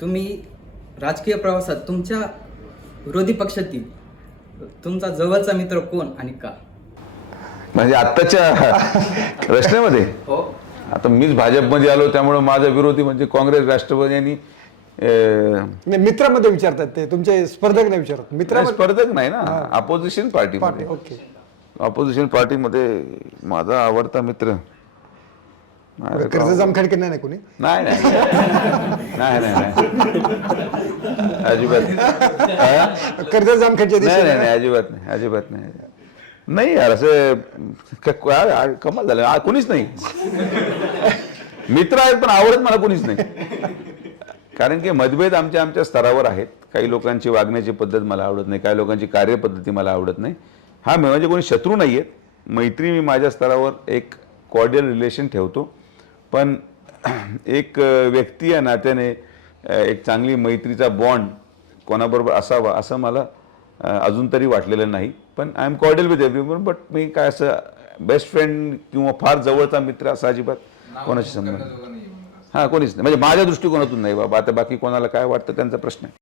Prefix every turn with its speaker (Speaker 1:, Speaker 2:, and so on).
Speaker 1: तुम्ही राजकीय प्रवासात तुमच्या विरोधी पक्षातील तुमचा जवळचा मित्र कोण आणि का?
Speaker 2: म्हणजे आत्ताच्या रचनेमध्ये हो. आता मीच भाजपमध्ये आलो त्यामुळे माझा विरोधी म्हणजे काँग्रेस राष्ट्रवादी आणि अं,
Speaker 3: नाही मित्रामध्ये विचारतात ते तुमचे स्पर्धक नाही विचारत नाही,
Speaker 2: मित्रामध्ये स्पर्धक नाही ना अपोजिशन पार्टी पार्टीमध्ये ओके ऑपोजिशन पार्टीमध्ये माझा आवडता मित्र
Speaker 3: कर्ज गाव- जामखेडकर नाही कोणी?
Speaker 2: नाही नाही. नाही नाही अजिबात.
Speaker 3: हा? कर्ज जामखेडच्या नाही
Speaker 2: नाही नाही अजिबात नाही अजिबात नाही. नाही यार असं कमाल झालं. कुणीच नाही. मित्र आहेत पण आवडत मला कुणीच नाही. कारण की मतभेद आमच्या आमच्या स्तरावर आहेत. काही लोकांची वागण्याची पद्धत मला आवडत नाही काही लोकांची कार्यपद्धती मला आवडत नाही. हा म्हणजे कोणी शत्रू नाही आहेत मैत्री मी माझ्या स्तरावर एक कॉर्डियल रिलेशन ठेवतो. पण एक व्यक्ती या नात्याने एक चांगली मैत्रीचा बॉन्ड कोणाबरोबर असावा असं मला अजून तरी वाटलेलं नाही. पण I am cordial with everyone but मी काय असं बेस्ट फ्रेंड किंवा फार जवळचा मित्र असा अजिबात कोणाशी संबंध हां कोणीच नाही. म्हणजे माझ्या दृष्टिकोनातून नाही बाबा. आता बाकी कोणाला काय वाटतं त्यांचा प्रश्न आहे.